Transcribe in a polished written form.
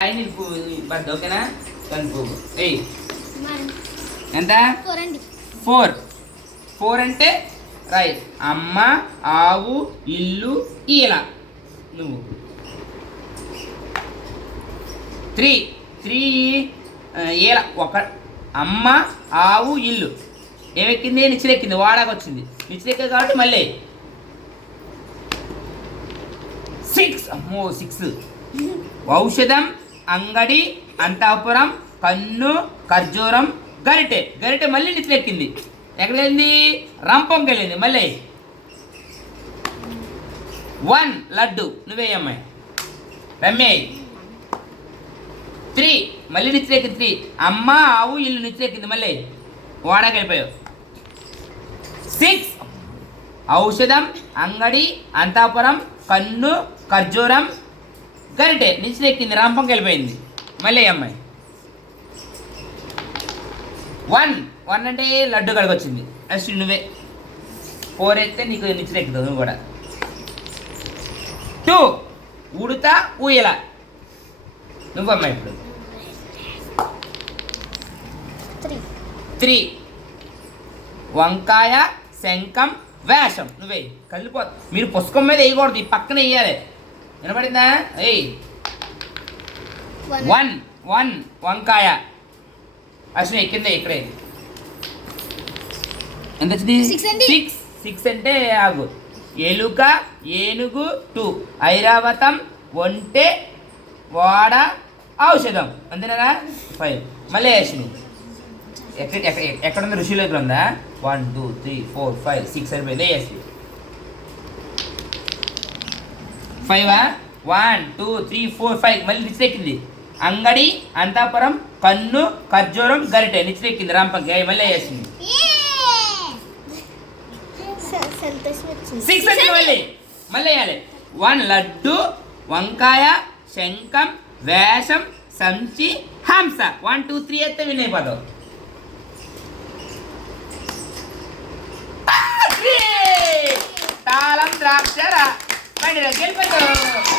ఓకేనా పువ్వు ఏయ్ ఎంత 4 అంటే రైట్ అమ్మ ఆవు ఇల్లు ఈల నువ్వు 3 ఈల ఒక అమ్మ ఆవు ఇల్లు ఏమెక్కింది నిచ్చిలెక్కింది వాడాకు వచ్చింది నిచ్చిలెక్కింది కాబట్టి మళ్ళీ 6 ఔషధం అంగడి అంతాపురం కన్ను ఖర్జూరం గరిటె మళ్ళీ నిచ్చిలెక్కింది ఎక్కడికి వెళ్ళింది రంపంకి వెళ్ళింది మళ్ళీ 1 లడ్డు నువ్వే అమ్మాయి రమ్మే 3 మళ్ళీ నిచ్చిలెక్కింది 3 అమ్మ ఆవు ఇల్లు నిచ్చిలెక్కింది మళ్ళీ వాడాకి వెళ్ళిపోయావు 6 ఔషధం అంగడి అంతాపురం కన్ను ఖర్జూరం గరిటె నిచ్చిలెక్కింది రంపంకి వెళ్ళిపోయింది మళ్ళీ అమ్మాయి 1 అంటే లడ్డు కడిగి వచ్చింది అసలు నువ్వే 4 అయితే నీకు నిచ్చిలెక్కుతావు నువ్వు కూడా 2 ఉడత ఊయల నువ్వు అమ్మాయి ఇప్పుడు 3 వంకాయ శంఖం వేషం నువ్వే కలిపో మీరు పుస్తకం మీద వేయకూడదు ఈ పక్కన వేయాలి వినపడిందా ఏయ్ 1 వంకాయ అసలు ఎక్కిందే ఇక్కడే ఎంత వచ్చింది 6 అంటే ఆగు ఎలుక ఏనుగు 2 ఐరావతం ఒంటె వాడ ఔషధం అంతేనా 5 మళ్ళీ వేసి ఎక్కడుంది ఋషిలో ఇక్కడ ఉందా 1 2 3 4 5 6 అయిపోయింది వేసి 5 1 2 3 4 5 మళ్ళీ నిచ్చిలెక్కింది అంగడి అంతాపురం కన్ను ఖర్జూరం గరిటె నిచ్చిలెక్కింది రాంపంకి మళ్ళీ వేసింది 6 అంటే మళ్ళీ వేయాలి 1 లడ్డు వంకాయ శంఖం వేషం సంచి హంస 1 2 3 అయితే వినైపోతావు తాళం ద్రాక్ష బండిలో గెలిపోతావు